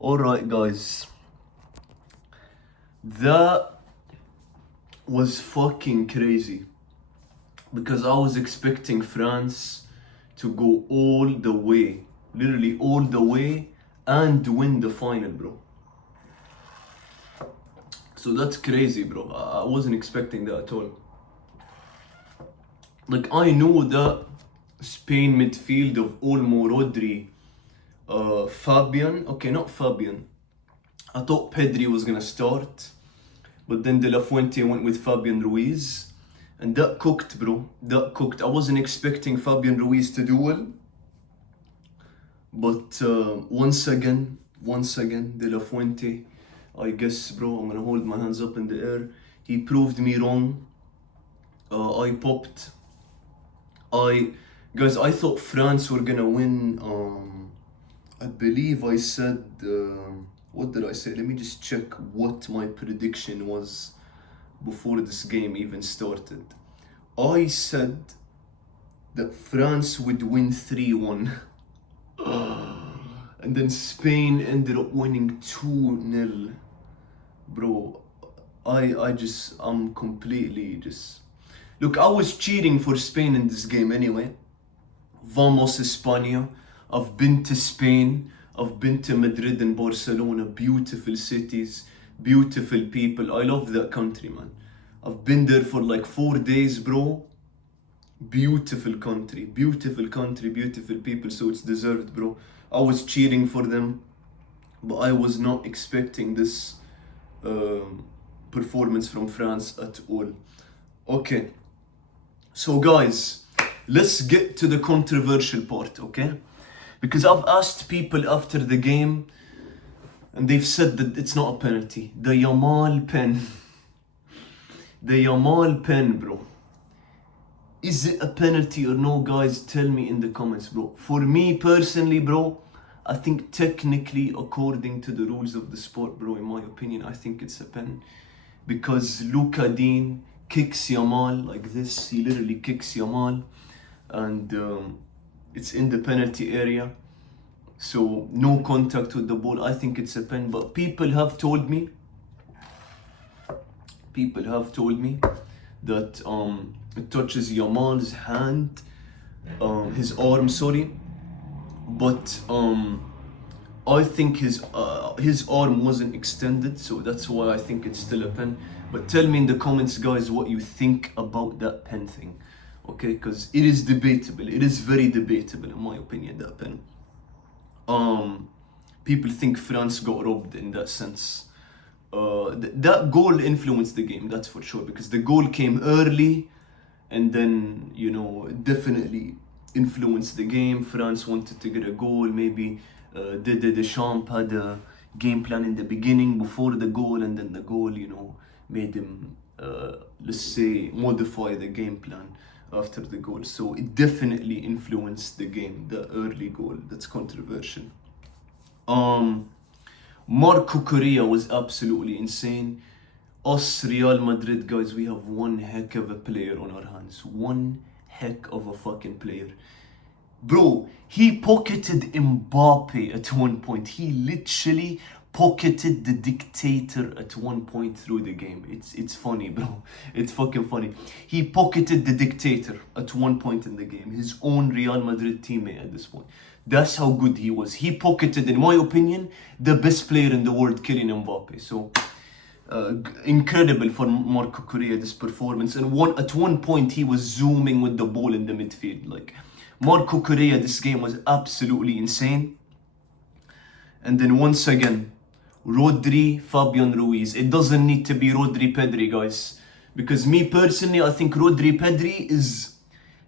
Alright, guys. That was fucking crazy. Because I was expecting France to go all the way. Literally all the way and win the final, bro. So that's crazy, bro. I wasn't expecting that at all. Like, I knew that Spain midfield of Olmo, Rodri, Fabian. Okay, not Fabian. I thought Pedri was gonna start, but then De La Fuente went with Fabian Ruiz, and that cooked, bro. That cooked. I wasn't expecting Fabian Ruiz to do well, but once again, De La Fuente, I guess, bro, I'm gonna hold my hands up in the air. He proved me wrong. I popped. Guys, I thought France were gonna win. I believe I said. What did I say? Let me just check what my prediction was before this game even started. I said that France would win 3-1. And then Spain ended up winning 2-0. Bro, I'm completely just... Look, I was cheering for Spain in this game anyway. Vamos España. I've been to Spain. I've been to Madrid and Barcelona. Beautiful cities, beautiful people. I love that country, man. I've been there for like 4 days, bro. Beautiful country, beautiful people. So it's deserved, bro. I was cheering for them, but I was not expecting this performance from France at all. Okay. So guys, let's get to the controversial part, okay? Because I've asked people after the game and they've said that it's not a penalty. The Yamal pen. The Yamal pen, bro. Is it a penalty or no, guys? Tell me in the comments, bro. For me personally, bro, I think technically, according to the rules of the sport, bro, in my opinion, I think it's a pen. Because Luka Dean kicks Yamal like this. He literally kicks Yamal. And it's in the penalty area. So no contact with the ball. I think it's a pen. But people have told me that it touches Yamal's hand, his arm, sorry. But I think his arm wasn't extended, so that's why I think it's still a pen. But tell me in the comments, guys, what you think about that pen thing, okay? Because it is debatable. It is very debatable, in my opinion, that pen. People think France got robbed in that sense. That goal influenced the game, that's for sure, because the goal came early, and then, you know, definitely influenced the game. France wanted to get a goal. Maybe Didier Deschamps had a game plan in the beginning before the goal, and then the goal, you know, made him, let's say, modify the game plan after the goal. So it definitely influenced the game, the early goal. That's controversial. Marco Correa was absolutely insane. Us, Real Madrid, guys, we have one heck of a player on our hands. One heck of a fucking player. Bro, he pocketed Mbappe at one point. He literally pocketed the dictator at one point through the game. It's funny, bro. It's fucking funny. He pocketed the dictator at one point in the game. His own Real Madrid teammate at this point. That's how good he was. He pocketed, in my opinion, the best player in the world, Kylian Mbappe. So, incredible for Marco Correa, this performance. And at one point, he was zooming with the ball in the midfield. Like, Marco Correa, this game was absolutely insane. And then once again, Rodri, Fabian Ruiz. It doesn't need to be Rodri, Pedri, guys. Because me personally, I think Rodri, Pedri is,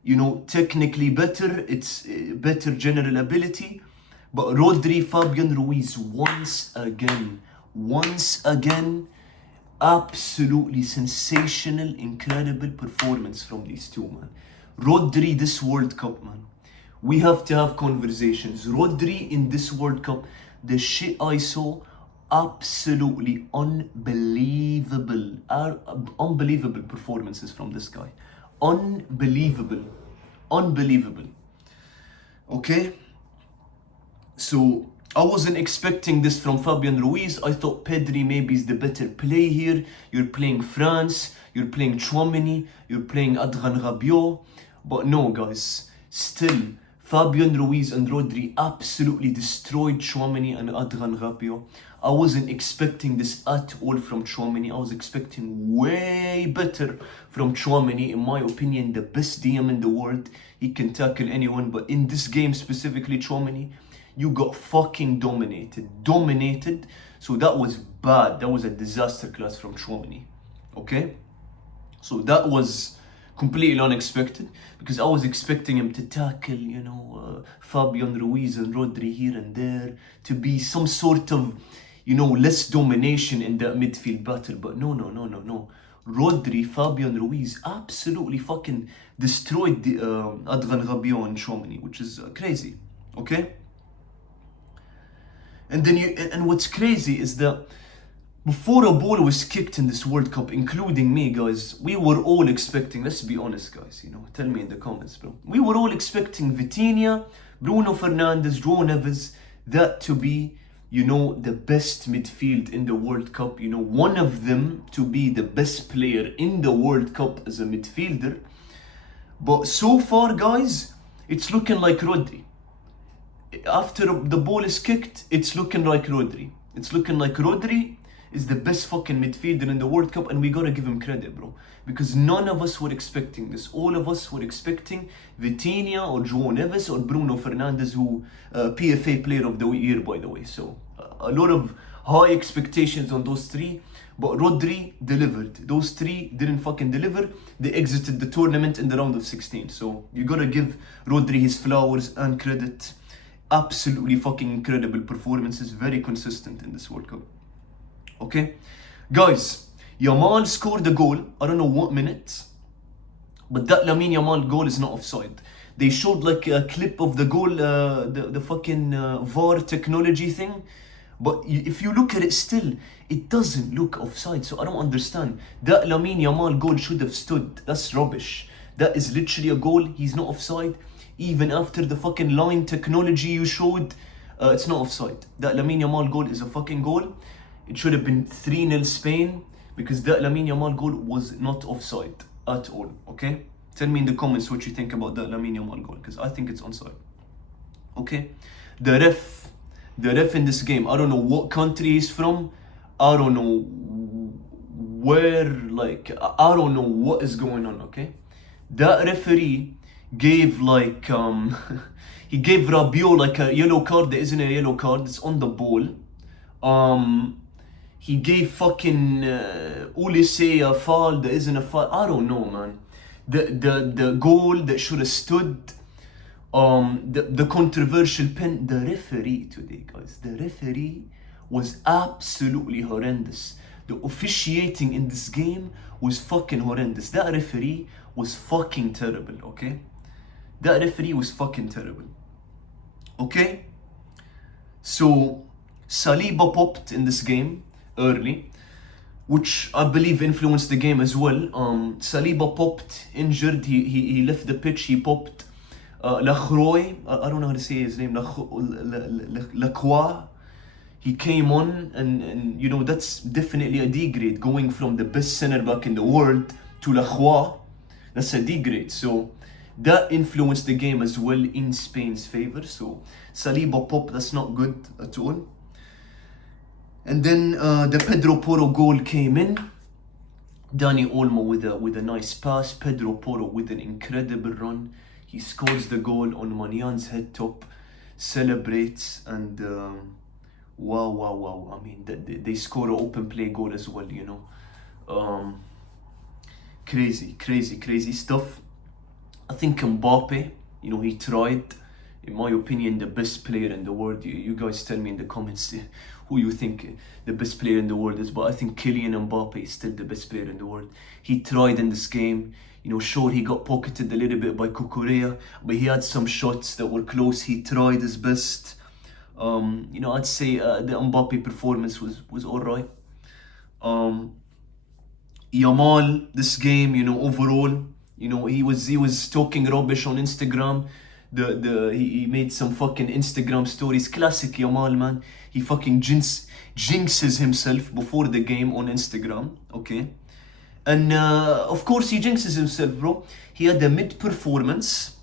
you know, technically better. It's better general ability. But Rodri, Fabian Ruiz, once again, absolutely sensational, incredible performance from these two, man. Rodri, this World Cup, man. We have to have conversations. Rodri in this World Cup, the shit I saw, absolutely unbelievable. Unbelievable performances from this guy. Unbelievable. Okay? So I wasn't expecting this from Fabian Ruiz. I thought Pedri maybe is the better play here. You're playing France, you're playing Tchouameni, you're playing Adrien Rabiot. But no, guys, still, Fabian Ruiz and Rodri absolutely destroyed Tchouameni and Adrien Rabiot. I wasn't expecting this at all from Tchouameni. I was expecting way better from Tchouameni. In my opinion, the best DM in the world. He can tackle anyone, but in this game specifically, Tchouameni, you got fucking dominated. So that was bad. That was a disaster class from Tchouameni. Okay? So that was completely unexpected, because I was expecting him to tackle, Fabian Ruiz and Rodri here and there, to be some sort of, less domination in that midfield battle. But no. Rodri, Fabian Ruiz absolutely fucking destroyed the Adrien Rabiot and Tchouameni, which is crazy. Okay? And then and what's crazy is that before a ball was kicked in this World Cup, including me, guys, we were all expecting, let's be honest, guys, tell me in the comments, bro. We were all expecting Vitinha, Bruno Fernandes, João Neves, that to be, the best midfield in the World Cup. One of them to be the best player in the World Cup as a midfielder. But so far, guys, it's looking like Rodri. After the ball is kicked, it's looking like Rodri. It's looking like Rodri is the best fucking midfielder in the World Cup, and we gotta give him credit, bro. Because none of us were expecting this. All of us were expecting Vitinha or João Neves or Bruno Fernandes, who PFA Player of the Year, by the way. So a lot of high expectations on those three, but Rodri delivered. Those three didn't fucking deliver. They exited the tournament in the round of 16. So you gotta give Rodri his flowers and credit. Absolutely fucking incredible performances, very consistent in this World Cup. Okay, guys, Yamal scored a goal. I don't know what minute, but that Lamine Yamal goal is not offside. They showed like a clip of the goal, the fucking VAR technology thing, but if you look at it still, it doesn't look offside. So I don't understand. That Lamine Yamal goal should have stood. That's rubbish. That is literally a goal. He's not offside. Even after the fucking line technology you showed, it's not offside. That Lamine Yamal goal is a fucking goal. It should have been 3-0 Spain, because that Lamine Yamal goal was not offside at all, okay? Tell me in the comments what you think about that Lamine Yamal goal, because I think it's onside. Okay? The ref in this game, I don't know what country he's from. I don't know where, I don't know what is going on, okay? That referee gave he gave Rabiot like a yellow card that isn't a yellow card, it's on the ball. He gave fucking Olise a foul that isn't a foul. I don't know, man. The goal that should have stood, the controversial pen, the referee today, guys, the referee was absolutely horrendous. The officiating in this game was fucking horrendous. That referee was fucking terrible, okay? That referee was fucking terrible. Okay? So Saliba popped in this game early, which I believe influenced the game as well. Saliba popped, injured, he left the pitch, he popped. Lacroix, I don't know how to say his name, Lacroix, he came on, and that's definitely a D grade, going from the best center back in the world to Lacroix. That's a D grade, so that influenced the game as well in Spain's favor. So Saliba pop, that's not good at all. And then the Pedro Porro goal came in. Dani Olmo with a nice pass. Pedro Porro with an incredible run. He scores the goal on Manian's head top, celebrates, and wow. I mean, they score an open play goal as well, Crazy stuff. I think Mbappe, he tried. In my opinion, the best player in the world. You guys tell me in the comments who you think the best player in the world is, but I think Kylian Mbappe is still the best player in the world. He tried in this game. Sure, he got pocketed a little bit by Cucurella, but he had some shots that were close. He tried his best. I'd say the Mbappe performance was alright. Yamal, this game, overall, he was talking rubbish on Instagram. He made some fucking Instagram stories. Classic Yamal, man. He fucking jinxes himself before the game on Instagram, okay? And of course he jinxes himself, bro. He had a mid performance.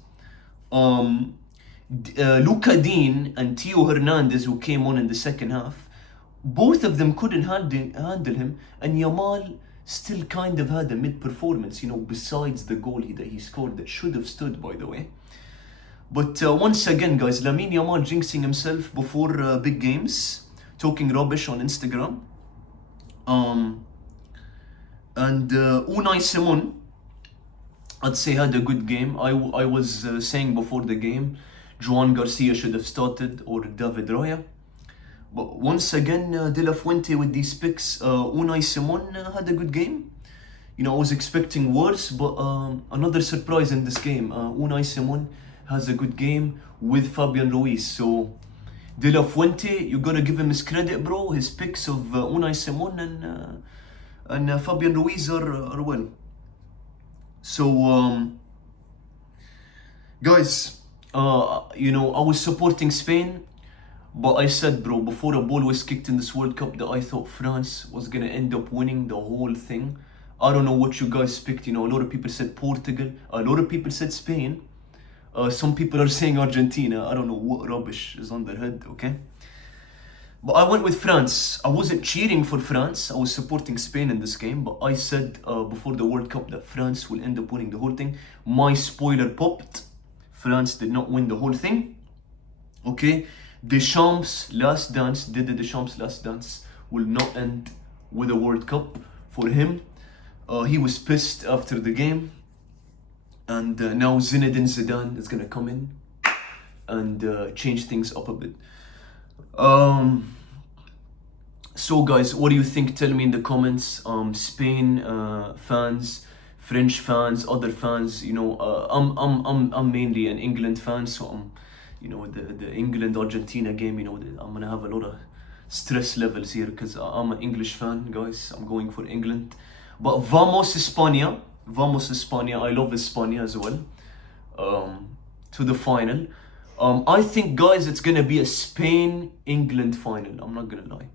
Luka Dean and Theo Hernandez, who came on in the second half, both of them couldn't handle him, and Yamal still kind of had a mid performance, you know, besides the goal that he scored that should have stood, by the way. But once again, guys, Lamine Yamal jinxing himself before big games, talking rubbish on Instagram. And Unai Simon, I'd say, had a good game. I was saying before the game, Joan Garcia should have started, or David Raya. But once again, De La Fuente with these picks. Unai Simon had a good game. You know, I was expecting worse, but another surprise in this game. Unai Simon has a good game with Fabian Ruiz. So, De La Fuente, you gotta give him his credit, bro. His picks of Unai Simon and Fabian Ruiz are well. So, guys, you know, I was supporting Spain, but I said, bro, before a ball was kicked in this World Cup, that I thought France was gonna end up winning the whole thing. I don't know what you guys picked. You know, a lot of people said Portugal, a lot of people said Spain. Some people are saying Argentina. I don't know what rubbish is on their head, okay? But I went with France. I wasn't cheering for France. I was supporting Spain in this game. But I said before the World Cup that France will end up winning the whole thing. My spoiler popped. France did not win the whole thing. Okay? Deschamps' last dance, Didier Deschamps' last dance, will not end with a World Cup for him. He was pissed after the game. And now Zinedine Zidane is going to come in and change things up a bit. So guys, what do you think? Tell me in the comments. Spain fans, French fans, other fans. You know, I'm mainly an England fan, so I'm, you know, the England Argentina game. You know, I'm gonna have a lot of stress levels here because I'm an English fan, guys. I'm going for England, but vamos España. Vamos España. I love España as well. To the final. I think, guys, it's gonna be a Spain-England final. I'm not gonna lie.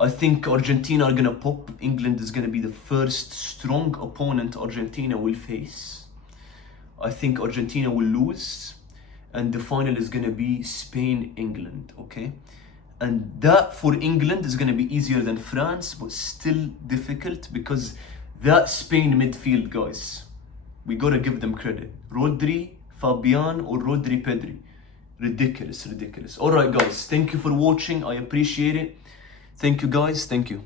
I think Argentina are gonna pop. England is gonna be the first strong opponent Argentina will face. I think Argentina will lose, and the final is gonna be Spain-England. Okay, and that for England is gonna be easier than France, but still difficult because that Spain midfield, guys, we gotta give them credit. Rodri, Fabian, or Rodri, Pedri. Ridiculous. Alright, guys, thank you for watching. I appreciate it. Thank you, guys. Thank you.